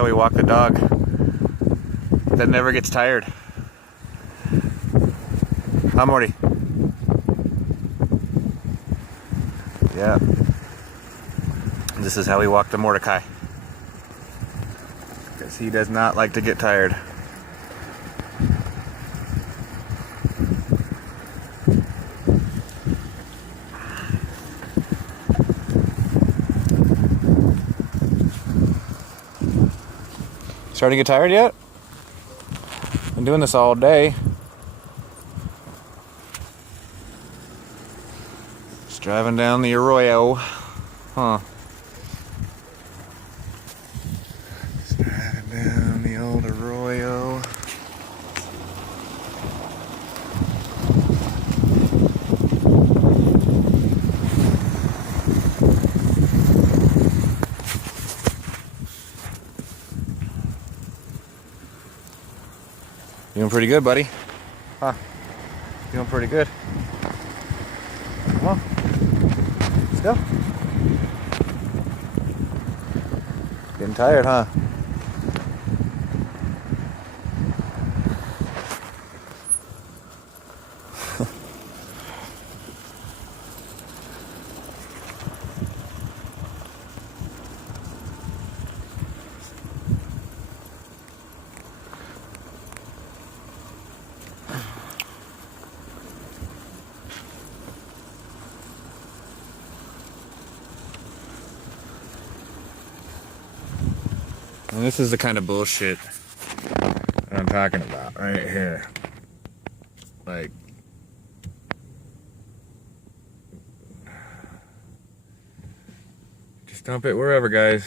how we walk the dog. That never gets tired. Huh, Morty? Yeah. This is how we walk the Mordecai. Because he does not like to get tired. Starting to get tired yet? Been doing this all day. Just driving down the Arroyo. Huh. Just driving down the old Arroyo. Doing pretty good, buddy. Huh? Doing pretty good. Come on. Let's go. Getting tired, huh? And this is the kind of bullshit that I'm talking about right here. Like, just dump it wherever, guys.